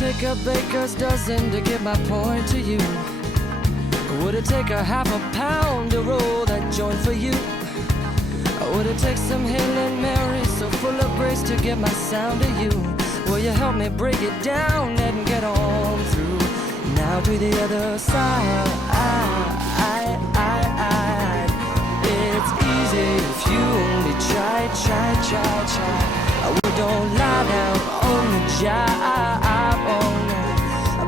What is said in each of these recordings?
take a baker's dozen to get my point to you? Would it take a half a pound to roll that joint for you? Would it take some Hail Mary so full of grace to get my sound to you? Will you help me break it down and get on through? Now to the other side. It's easy if you only try. We don't lie down on the job, oh no.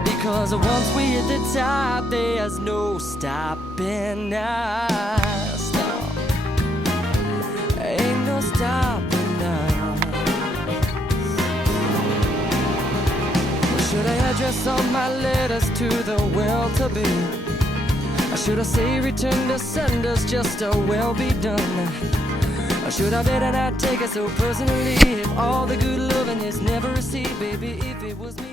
Because once we hit the top, there's no stopping us. No. Ain't no stopping us. Should I address all my letters to the well-to-be? Or should I say return to senders just a well be done? Or should I better not take it so personally? If all the good loving is never received, baby, if it was me